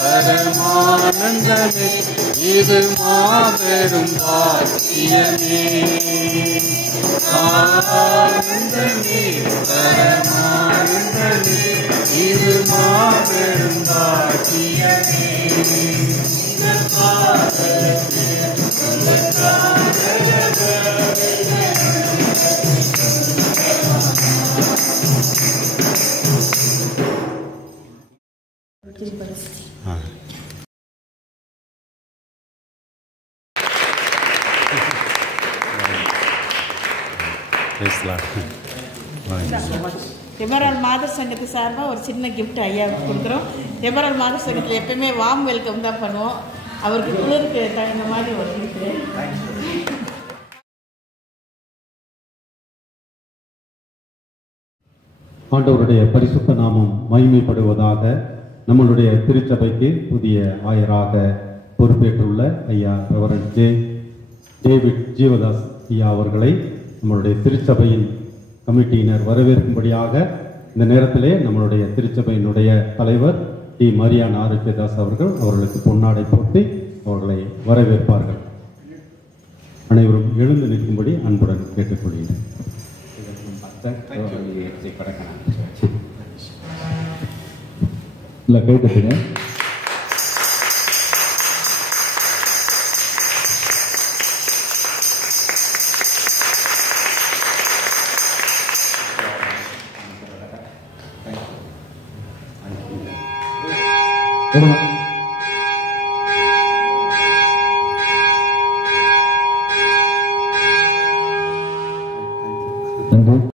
பரமானந்தமே இது மாபெரும் பாக்கியமே. ஆனந்தமே பரமானந்தமே இது மாபெரும் பாக்கியமே. எமரால் மாதர் சங்கத்து சார்பாக ஒரு சின்ன கிஃப்ட் ஐயாவுக்கு கொடுக்குறோம். எமரால் மாதர் சங்கத்தில் எப்பயுமே வார்ம் வெல்கம் தான் பண்ணுவோம். அவருக்கு குளிருக்கு தகுந்த மாதிரி ஒரு கிஃப்ட். ஆண்டவருடைய பரிசுத்த நாமம் மகிமைப்படுவதாக. நம்மளுடைய திருச்சபைக்கு புதிய ஆயராக பொறுப்பேற்றுள்ள ஐயா ரெவரண்ட் டேவிட் ஜீவதாஸ் ஐயா அவர்களை நம்மளுடைய திருச்சபையின் கமிட்டியினர் வரவேற்கும்படியாக இந்த நேரத்திலே நம்மளுடைய திருச்சபையினுடைய தலைவர் டி மரியான் ஆரோக்கியதாஸ் அவர்களுக்கு பொன்னாடை போட்டு அவர்களை வரவேற்பார்கள். அனைவரும் எழுந்து நிற்கும்படி அன்புடன் கேட்டுக்கொள்கிறேன். இல்லை கேட்டுங்க. Thank you.